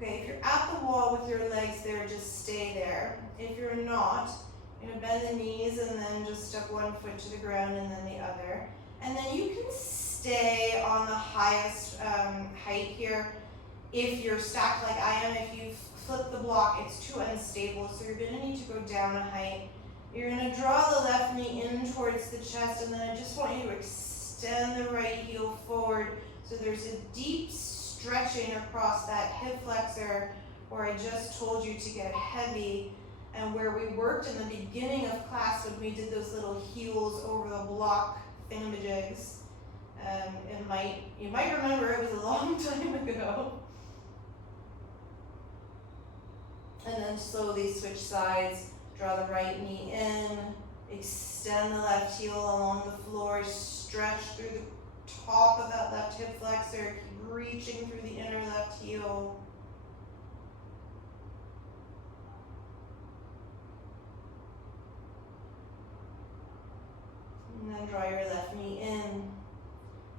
Okay, if you're at the wall with your legs there, just stay there. If you're not, you're gonna bend the knees and then just step one foot to the ground and then the other. And then you can stay on the highest height here. If you're stacked like I am, if you flip the block, it's too unstable, so you're gonna need to go down a height. You're gonna draw the left knee in towards the chest, and then I just want you to extend the right heel forward so there's a deep stretching across that hip flexor where I just told you to get heavy, and where we worked in the beginning of class when we did those little heels over the block thingamajigs. You might remember it was a long time ago. And then slowly switch sides, draw the right knee in, extend the left heel along the floor, stretch through the top of that left hip flexor. Keep reaching through the inner left heel. And then draw your left knee in.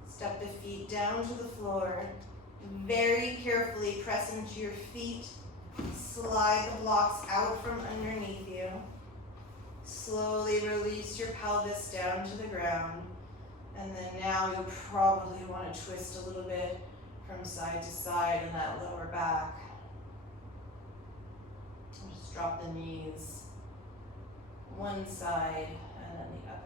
Step the feet down to the floor. Very carefully press into your feet. Slide the blocks out from underneath you. Slowly release your pelvis down to the ground. And then now you'll probably want to twist a little bit from side to side in that lower back. Just drop the knees one side and then the other.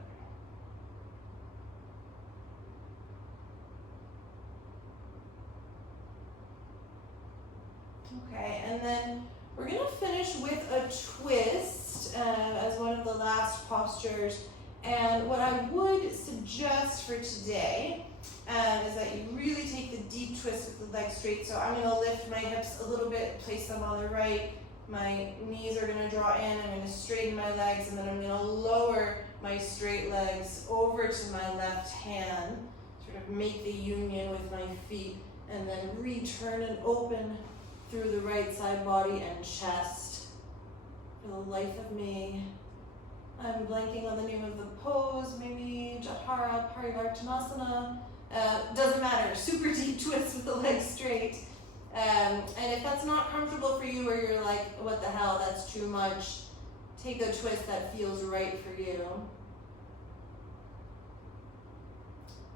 Okay, and then we're going to finish with a twist as one of the last postures. And what I would suggest for today is that you really take the deep twist with the legs straight. So I'm going to lift my hips a little bit, place them on the right. My knees are going to draw in. I'm going to straighten my legs, and then I'm going to lower my straight legs over to my left hand, sort of make the union with my feet, and then return and open through the right side body and chest. For the life of me, I'm blanking on the name of the pose, maybe Jatara Parivartanasana. Doesn't matter, super deep twist with the legs straight. And if that's not comfortable for you, or you're like, what the hell, that's too much, take a twist that feels right for you.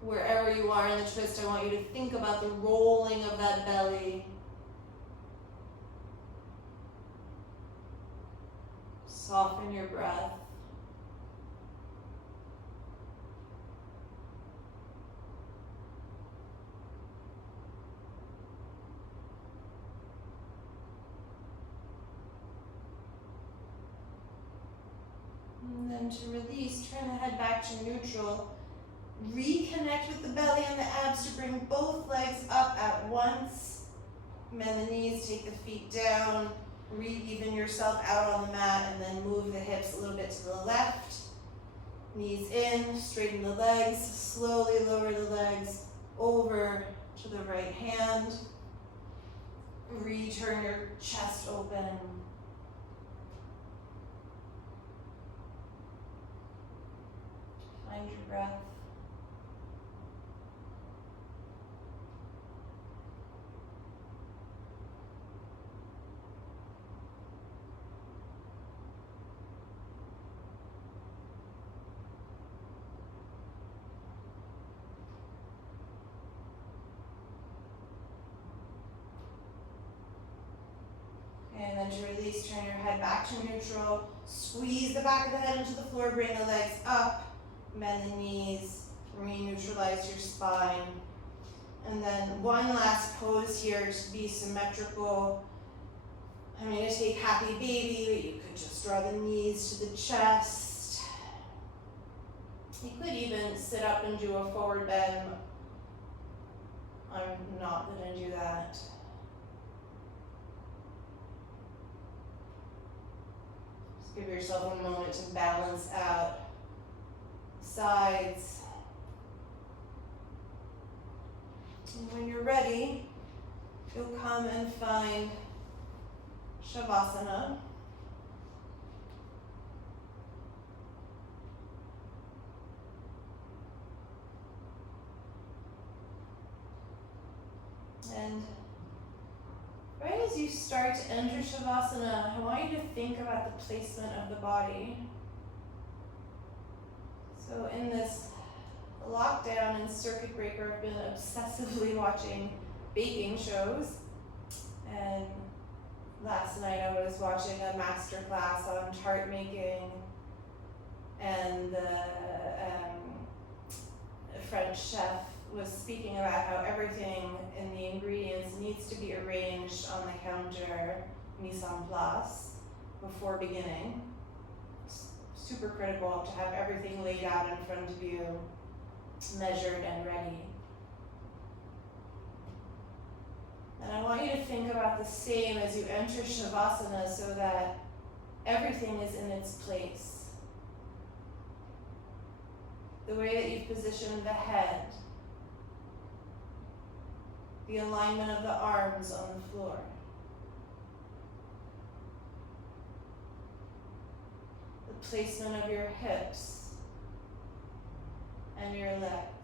Wherever you are in the twist, I want you to think about the rolling of that belly. Soften your breath. And then to release, turn the head back to neutral. Reconnect with the belly and the abs to bring both legs up at once. Bend the knees, take the feet down. Re-even yourself out on the mat, and then move the hips a little bit to the left. Knees in, straighten the legs, slowly lower the legs over to the right hand. Return your chest open. Find your breath. And then to release, turn your head back to neutral. Squeeze the back of the head into the floor, bring the legs up, bend the knees, re-neutralize your spine. And then one last pose here to be symmetrical. I'm going to take happy baby, but you could just draw the knees to the chest. You could even sit up and do a forward bend. I'm not going to do that. Give yourself a moment to balance out sides. And when you're ready, you'll come and find Shavasana. And right as you start to enter Shavasana, I want you to think about the placement of the body. So in this lockdown and circuit breaker, I've been obsessively watching baking shows. And last night I was watching a master class on tart making, and the French chef was speaking about how everything in the ingredients needs to be arranged on the counter, mise en place, before beginning. It's super critical to have everything laid out in front of you, measured and ready. And I want you to think about the same as you enter Shavasana, so that everything is in its place. The way that you've positioned the head, the alignment of the arms on the floor. The placement of your hips and your legs.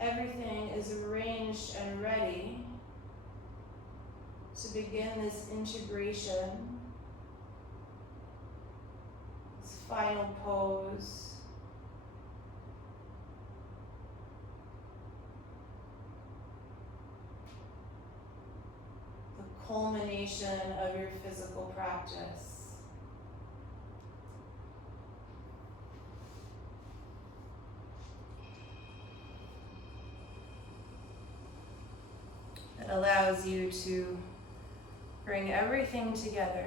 Everything is arranged and ready to begin this integration, this final pose. The culmination of your physical practice. It allows you to bring everything together.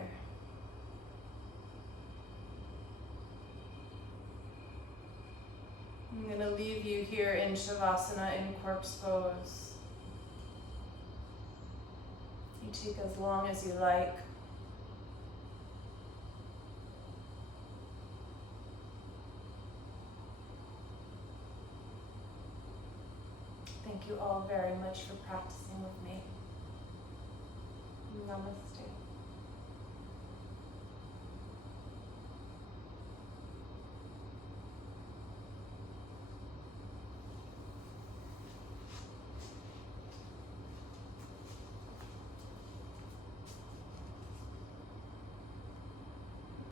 I'm going to leave you here in Shavasana in corpse pose. You take as long as you like. Thank you all very much for practicing with me. Namaste.